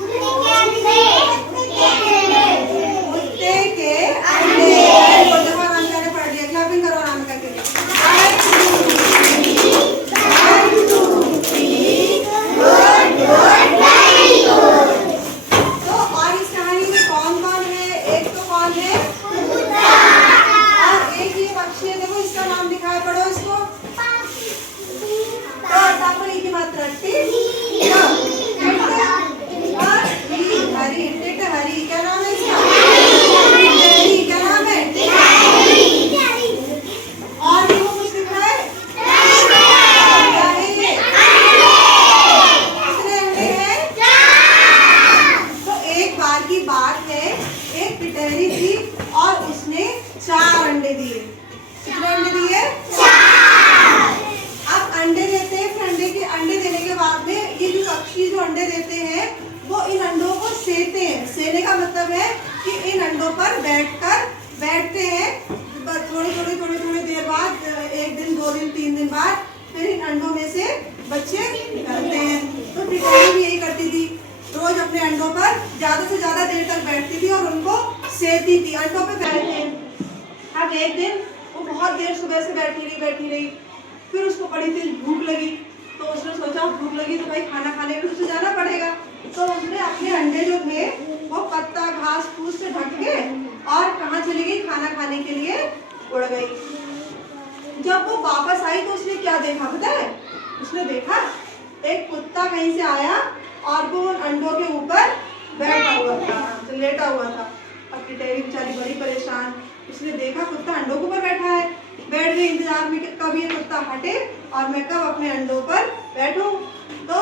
कुत्ते के अंडे। देखो आराम से पढ़ लिया, क्लैपिंग करो आराम करके। तो और इस कहानी में कौन कौन है? एक तो कौन है? और एक ये पक्षी है, देखो इसका नाम दिखाया, पढ़ो इसको। तो की मात्रा हरी, हरी क्या नाम है इसका? क्या नाम है? और वो कुछ लिखा है? क्या है ये? कितने अंडे हैं? तो एक बार की बात है, एक टिटहरी थी और उसने 4 अंडे दिए। कितने अंडे दिए? 4। अब अंडे देते हैं, फिर अंडे देने के बाद में ये जो पक्षी जो अंडे देते हैं वो इन अंडों को सेते हैं। सेने का मतलब है कि इन अंडों पर बैठते हैं। थोड़ी देर बाद, 1 दिन 2 दिन 3 दिन बाद फिर इन अंडों में से बच्चे निकलते हैं। तो टिटहरी भी यही करती थी, रोज अपने अंडों पर ज्यादा से ज्यादा देर तक बैठती थी और उनको सेती थी, अंडों पे बैठते। अब एक दिन वो बहुत देर सुबह से बैठी रही। फिर उसको बड़ी तेज भूख लगी, तो उसने सोचा भूख लगी तो भाई खाना खाने के लिए उसे जाना पड़ेगा। तो उसने अपने अंडे जो थे वो पत्ता घास फूस से ढक के और कहाँ चली गई? खाना खाने के लिए उड़ गई। जब वो वापस आई तो उसने क्या देखा पता है? उसने देखा एक कुत्ता कहीं से आया और वो अंडों के ऊपर बैठा हुआ था, तो लेटा हुआ था। अब टिटहरी बेचारी बड़ी परेशान, उसने देखा कुत्ता अंडों के ऊपर बैठा है, बैठ गई इंतजार में कि कब ये कुत्ता हटे और मैं कब अपने अंडों पर बैठूं। तो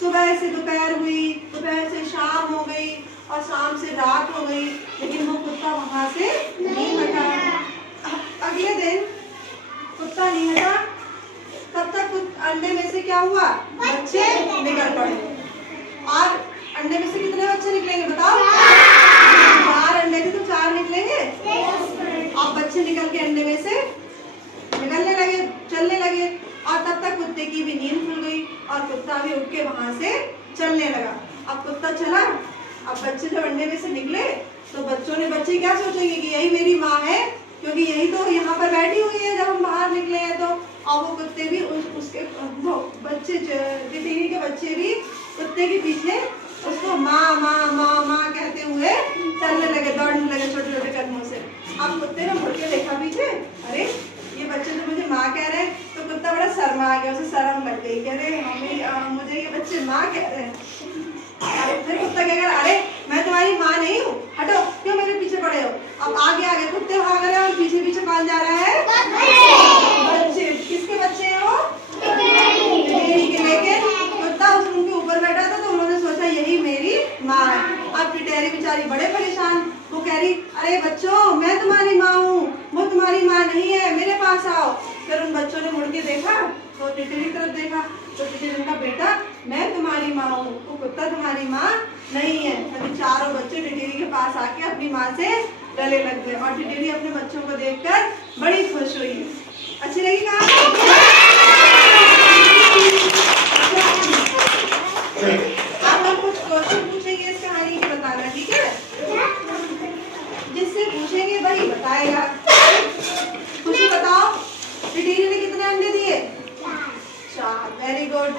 सुबह से दोपहर हुई, दोपहर से शाम हो गई और शाम से रात हो गई, लेकिन वो कुत्ता वहां से नहीं हटा। अगले दिन कुत्ता नहीं हटा, तब तक अंडे में से क्या हुआ? बच्चे निकल पड़े। और अंडे में से कितने बच्चे निकलेंगे बताओ? 4 अंडे थे तो 4 निकलेंगे। अब बच्चे निकल के अंडे में से निकलने लगे, चलने लगे और तब तक कुत्ते की भी नींद खुल गई और कुत्ता भी उठ के वहां से चलने लगा। अब कुत्ता चला, अब बच्चे जब अंडे में से निकले तो बच्चे क्या सोचेंगे कि यही मेरी माँ है, क्योंकि यही तो यहाँ पर बैठी हुई है जब हम बाहर निकले हैं। तो और वो कुत्ते भी उसके वो बच्चे, टिटहरी के बच्चे भी कुत्ते के पीछे उसको माँ माँ माँ माँ कहते हुए चलने लगे, दौड़ने लगे छोटे छोटे कदमों से। अब कुत्ते ने मुड़ के देखा पीछे, अरे ये बच्चे तो मुझे माँ कह रहे हैं। तो कुत्ता बड़ा शर्मा गया, उसे शर्म लग गई, कह रहे मुझे ये बच्चे माँ कह रहे हैं। फिर कुत्ता कह रहा, अरे मैं तुम्हारी माँ नहीं हूँ, हटो, क्यों मेरे पीछे पड़े हो? अब आगे कुत्ते भाग रहे हैं और पीछे पीछे कौन जा रहा है? बच्चे। किसके बच्चे हैं वो? टिटहरी के। लेकिन कुत्ता उनके ऊपर बैठा था तो उन्होंने सोचा यही मेरी माँ है। अब टिटहरी बेचारी बड़े परेशान, वो कह रही, अरे बच्चों मैं तुम्हारी माँ हूँ, वो तुम्हारी माँ नहीं है, मेरे पास आओ। फिर उन बच्चों ने मुड़ के देखा तो टिटहरी की तरफ देखा, तो टिटहरी का बेटा मैं तुम्हारी माँ हूँ, वो कुत्ता तुम्हारी माँ नहीं है। तभी चारों बच्चे टिटहरी के पास आके अपनी माँ से गले लग गए और टिटहरी अपने बच्चों को देखकर बड़ी खुश हुई। अच्छी लगी कहानी? आप हम कुछ क्वेश्चन पूछेंगे इस कहानी के बताना, ठीक है? जिससे पूछेंगे वही बताएगा। खुशी बताओ, टिटहरी ने कितने अंडे दिए? 4। Very good.